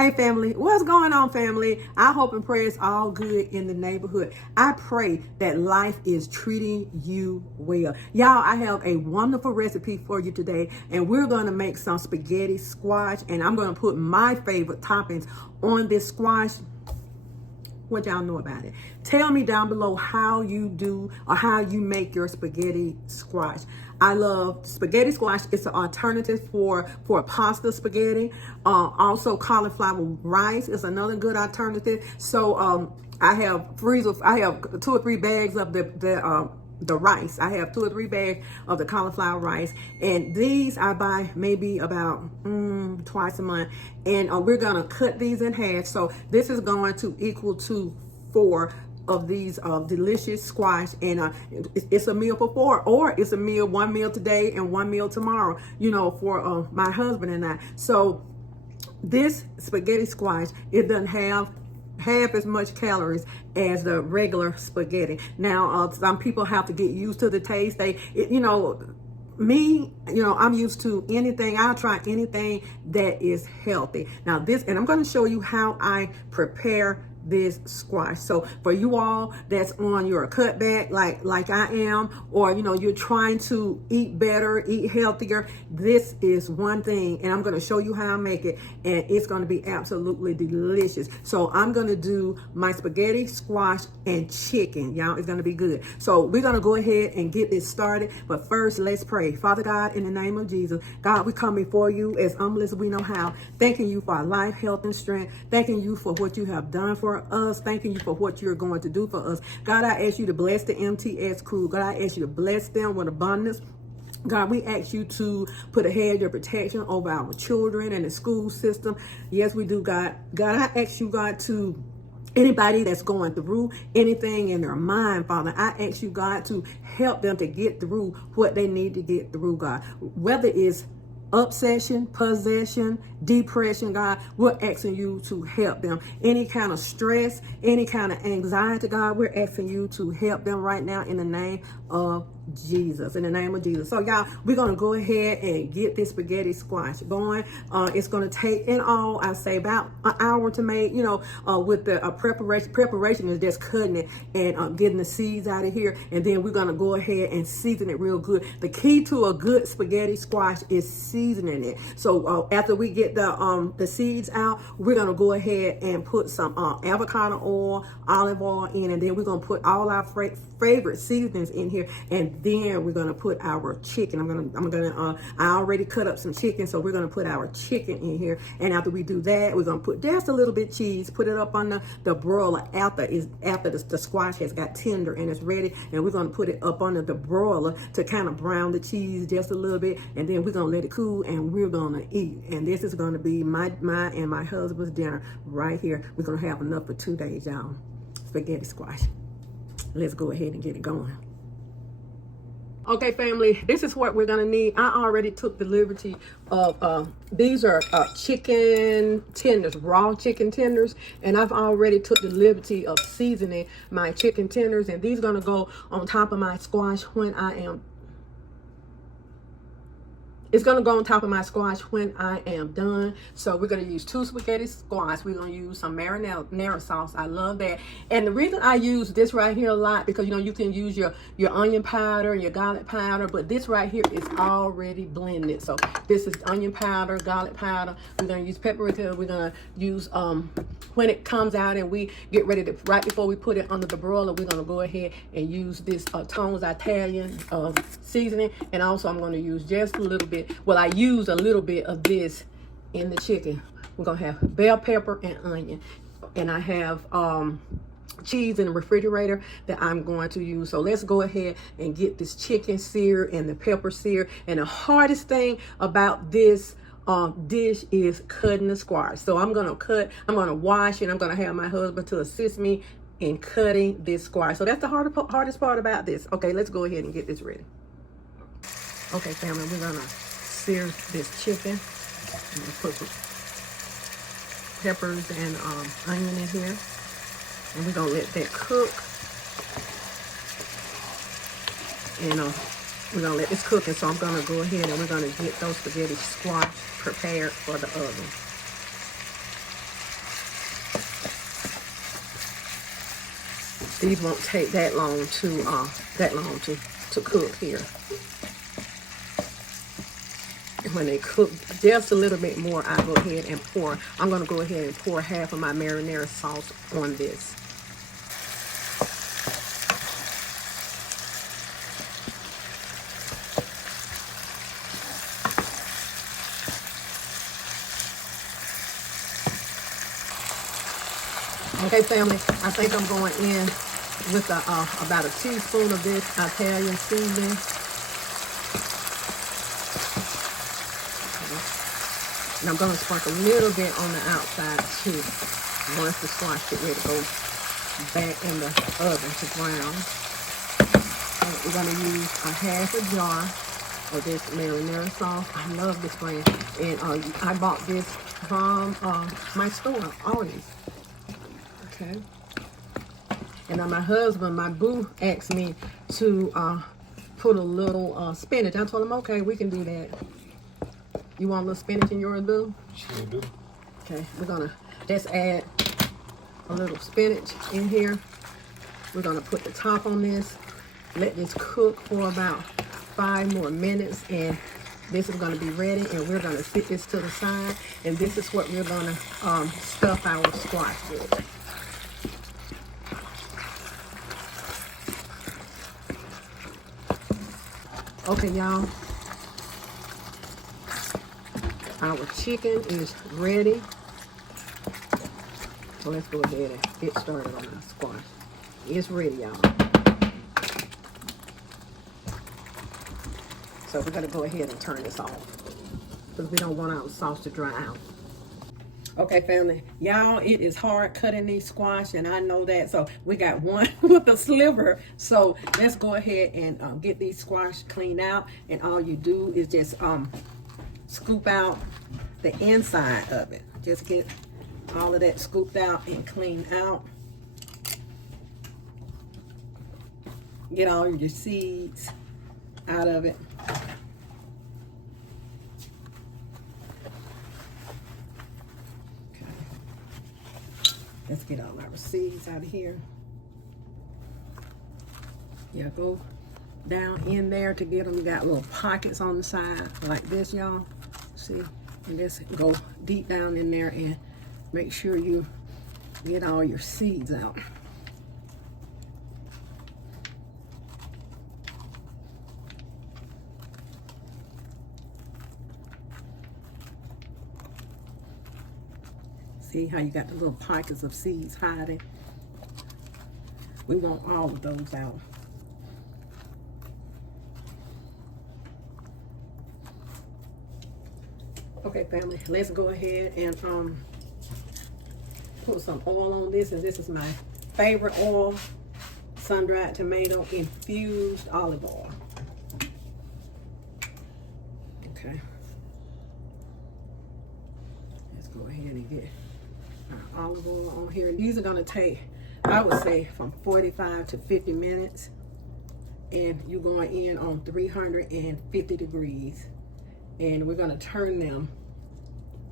Hey family, what's going on family? I hope and pray it's all good in the neighborhood. I pray that life is treating you well. Y'all, I have a wonderful recipe for you today, and we're going to make some spaghetti squash, and I'm going to put my favorite toppings on this squash. What y'all know about it? Tell me down below how you do or how you make your spaghetti squash. I love spaghetti squash. It's an alternative for pasta spaghetti. Also cauliflower rice is another good alternative. So I have 2 or 3 bags of the rice. I have 2 or 3 bags of the cauliflower rice, and these I buy maybe about twice a month, and we're gonna cut these in half. So this is going to equal to 4 of these delicious squash, and it's a meal for 4, or it's a meal, 1 meal today and 1 meal tomorrow, you know, for my husband and I. So this spaghetti squash, it doesn't have half as much calories as the regular spaghetti. Now, some people have to get used to the taste. I'm used to anything. I'll try anything that is healthy. Now this, and I'm going to show you how I prepare this squash. So for you all that's on your cutback like I am, or you're trying to eat better, eat healthier, this is one thing, and I'm going to show you how I make it, and it's going to be absolutely delicious. So I'm going to do my spaghetti squash and chicken. Y'all, it's going to be good. So we're going to go ahead and get this started, but first let's pray. Father God, in the name of Jesus, God, we come before you as humble as we know how, thanking you for our life, health, and strength, thanking you for what you have done for us, thanking you for what you're going to do for us. God, I ask you to bless the MTS crew. God, I ask you to bless them with abundance. God, we ask you to put a hedge of protection over our children and the school system. Yes, we do, God. God, I ask you, God, to anybody that's going through anything in their mind, Father, I ask you, God, to help them to get through what they need to get through, God. Whether it's obsession, possession, depression, God, we're asking you to help them. Any kind of stress, any kind of anxiety, God, we're asking you to help them right now in the name of Jesus. In the name of Jesus. So y'all, we're going to go ahead and get this spaghetti squash going. It's going to take in all, I say, about an hour to make, with the preparation is just cutting it and getting the seeds out of here. And then we're going to go ahead and season it real good. The key to a good spaghetti squash is seasoning it. So after we get the seeds out, we're going to go ahead and put some avocado oil, olive oil in, and then we're going to put all our favorite seasonings in here, and then we're going to put our chicken. I already cut up some chicken, so we're going to put our chicken in here, and after we do that, we're going to put just a little bit cheese, put it up on the broiler after the squash has got tender and it's ready, and we're going to put it up under the broiler to kind of brown the cheese just a little bit, and then we're going to let it cool, and we're going to eat. And this is going to be my and my husband's dinner right here. We're going to have enough for 2 days, y'all. Spaghetti squash. Let's go ahead and get it going. Okay, family, this is what we're gonna need. I already took the liberty of these are chicken tenders, raw chicken tenders, and I've already took the liberty of seasoning my chicken tenders, and these are gonna go on top of my squash when It's going to go on top of my squash when I am done. So we're going to use 2 spaghetti squash. We're going to use some marinara sauce. I love that. And the reason I use this right here a lot, because you can use your onion powder, your garlic powder, but this right here is already blended. So this is onion powder, garlic powder. We're going to use paprika. We're going to use when it comes out and we get ready to, right before we put it under the broiler, we're going to go ahead and use this Tone's Italian seasoning. And also I'm going to use just a little bit. Well, I use a little bit of this in the chicken. We're going to have bell pepper and onion. And I have cheese in the refrigerator that I'm going to use. So let's go ahead and get this chicken seared and the pepper seared. And the hardest thing about this dish is cutting the squash. So I'm going to wash, and I'm going to have my husband to assist me in cutting this squash. So that's the hardest part about this. Okay, let's go ahead and get this ready. Okay, family, we're going to sear this chicken. I'm going to put some peppers and onion in here. And we're going to let that cook. And we're going to let this cook. And so I'm going to go ahead and we're going to get those spaghetti squash prepared for the oven. These won't take that long to cook here. When they cook just a little bit more, I go ahead and pour. I'm going to go ahead and pour half of my marinara sauce on this. Okay, family, I think I'm going in with about a teaspoon of this Italian seasoning. And I'm going to sprinkle a little bit on the outside too, once the squash get ready to go back in the oven to brown. And we're going to use a half a jar of this marinara sauce. I love this brand. And I bought this from my store, Aldi's. Okay. And now my husband, my boo, asked me to put a little spinach. I told him, okay, we can do that. You want a little spinach in yours, boo? Sure do. Okay, we're gonna just add a little spinach in here. We're gonna put the top on this, let this cook for about 5 more minutes, and this is gonna be ready, and we're gonna sit this to the side, and this is what we're gonna stuff our squash with. Okay, y'all. Our chicken is ready. So let's go ahead and get started on our squash. It's ready, y'all. So we're gonna go ahead and turn this off because we don't want our sauce to dry out. Okay, family, y'all, it is hard cutting these squash, and I know that. So we got one with a sliver. So let's go ahead and get these squash cleaned out. And all you do is just scoop out the inside of it. Just get all of that scooped out and cleaned out. Get all your seeds out of it. Okay. Let's get all our seeds out of here. Yeah, go down in there to get them. You got little pockets on the side like this, y'all. See? And just go deep down in there and make sure you get all your seeds out. See how you got the little pockets of seeds hiding? We want all of those out. Okay, family, let's go ahead and put some oil on this. And this is my favorite oil, sun-dried tomato infused olive oil. Okay. Let's go ahead and get our olive oil on here. These are gonna take, I would say, from 45 to 50 minutes. And you're going in on 350 degrees. And we're gonna turn them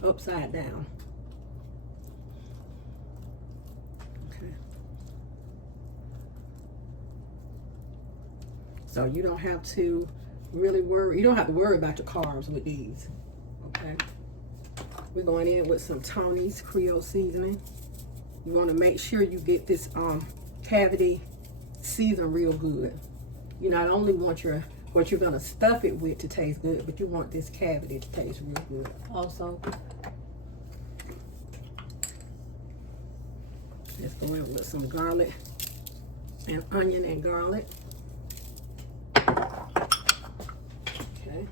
upside down. Okay. So you don't have to really worry. You don't have to worry about your carbs with these. Okay. We're going in with some Tony's Creole seasoning. You want to make sure you get this cavity seasoned real good. You not only want what you're gonna stuff it with to taste good, but you want this cavity to taste real good also. Let's go in with some garlic and onion and garlic. Okay.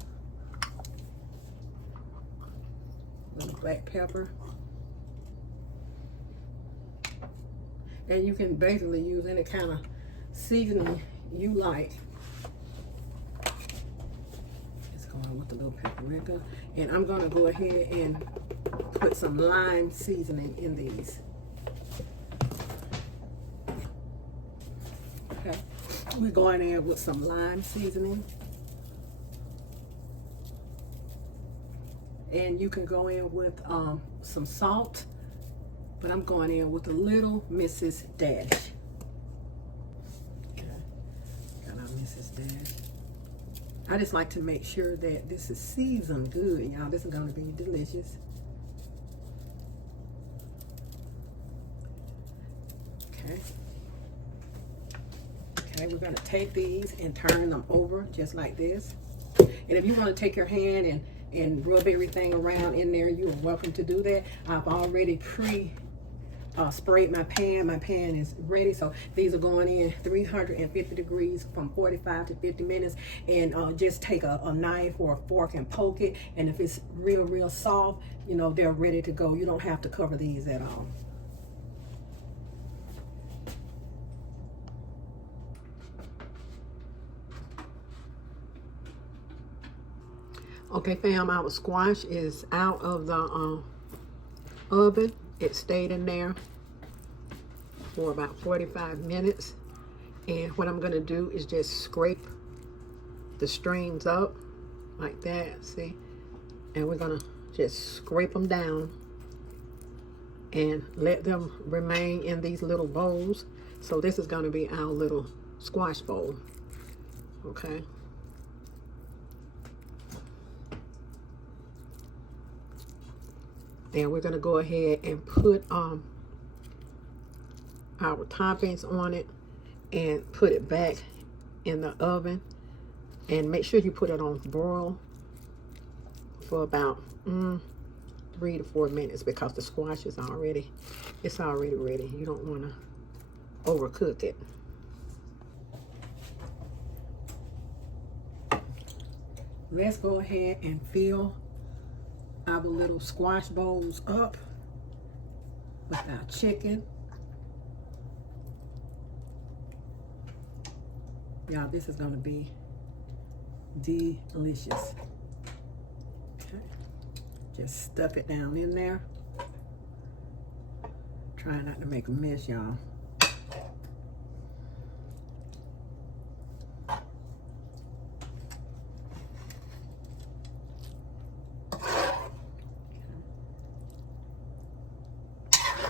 A little black pepper. And you can basically use any kind of seasoning you like. With a little paprika, and I'm going to go ahead and put some lime seasoning in these. Okay, we're going in with some lime seasoning, and you can go in with some salt, but I'm going in with a little Mrs. Dash. Mrs. Dash. I just like to make sure that this is seasoned good, y'all. This is going to be delicious. Okay. Okay, we're going to take these and turn them over just like this. And if you want to take your hand and rub everything around in there, you are welcome to do that. I've already sprayed my pan. My pan is ready, so these are going in 350 degrees from 45 to 50 minutes. And just take a knife or a fork and poke it, and if it's real soft, you know, they're ready to go. You don't have to cover these at all. Okay, fam, our squash is out of the oven. It stayed in there for about 45 minutes. And what I'm gonna do is just scrape the strings up like that, see? And we're gonna just scrape them down and let them remain in these little bowls. So this is gonna be our little squash bowl, okay? And we're gonna go ahead and put our toppings on it and put it back in the oven. And make sure you put it on broil for about 3 to 4 minutes, because the squash is already ready. You don't want to overcook it. Let's go ahead and fill our little squash bowls up with our chicken. Y'all, this is gonna be delicious. Okay. Just stuff it down in there. Try not to make a mess, y'all.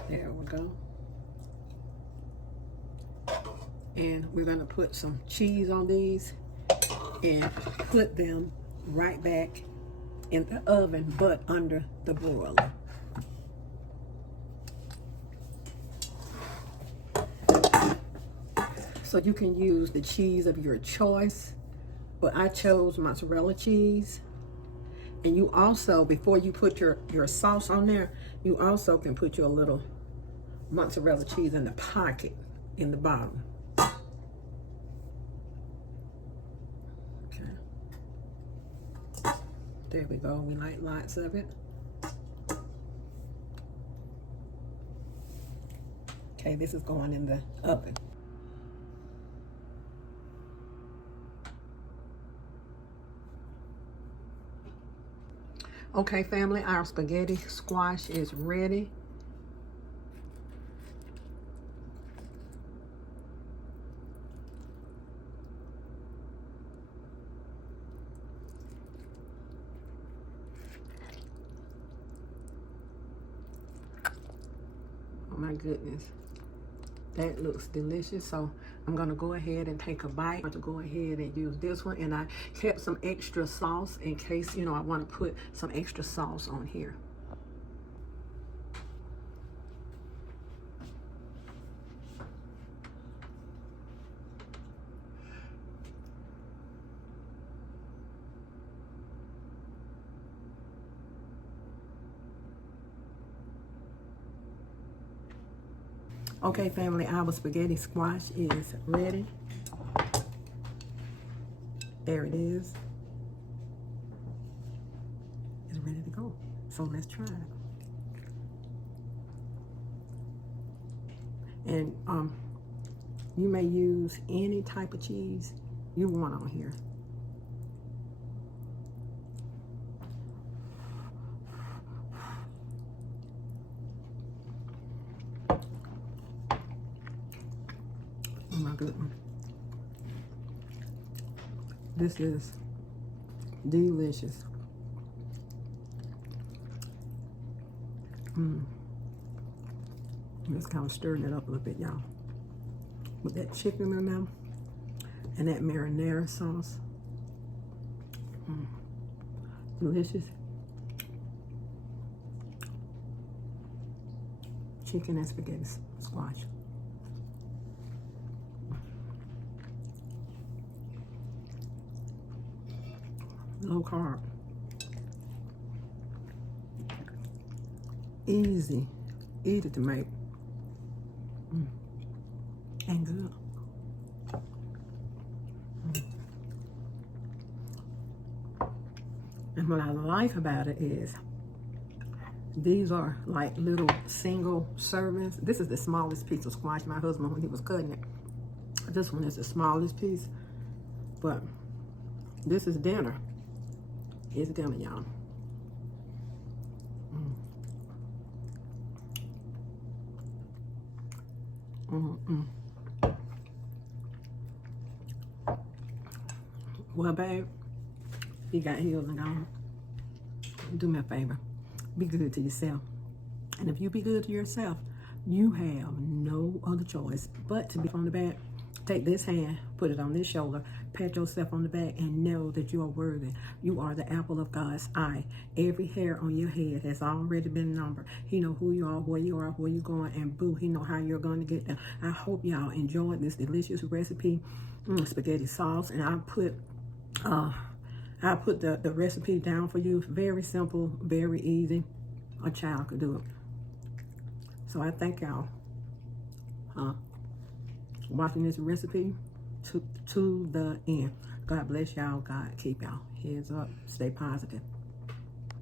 There we go. And we're gonna put some cheese on these and put them right back in the oven, but under the broiler. So you can use the cheese of your choice, but I chose mozzarella cheese. And you also, before you put your sauce on there, you also can put your little mozzarella cheese in the pocket in the bottom. Okay. There we go. We like lots of it. Okay, this is going in the oven. Okay, family, our spaghetti squash is ready. Oh my goodness, that looks delicious. So I'm gonna go ahead and take a bite. I'm going to go ahead and use this one, and I kept some extra sauce in case, you know, I want to put some extra sauce on here. Okay, family, our spaghetti squash is ready. There it is. It's ready to go. So let's try it. And you may use any type of cheese you want on here. Oh my goodness. This is delicious. Just kind of stirring it up a little bit, y'all. With that chicken in there, And that marinara sauce. Delicious. Chicken and spaghetti squash. Low carb. Easy to make. And good. And what I like about it is these are like little single servings. This is the smallest piece of squash my husband when he was cutting it. This one is the smallest piece, but this is dinner. It's dinner, y'all. Well, babe, you got heels and all. Do me a favor. Be good to yourself. And if you be good to yourself, you have no other choice but to be on the back. Take this hand, put it on this shoulder, pat yourself on the back, and know that you are worthy. You are the apple of God's eye. Every hair on your head has already been numbered. He know who you are, where you're going, and boo, he know how you're going to get there. I hope y'all enjoyed this delicious recipe, spaghetti sauce, and I put the recipe down for you. Very simple, very easy. A child could do it. So I thank y'all watching this recipe to the end. God bless y'all. God keep y'all. Heads up. Stay positive.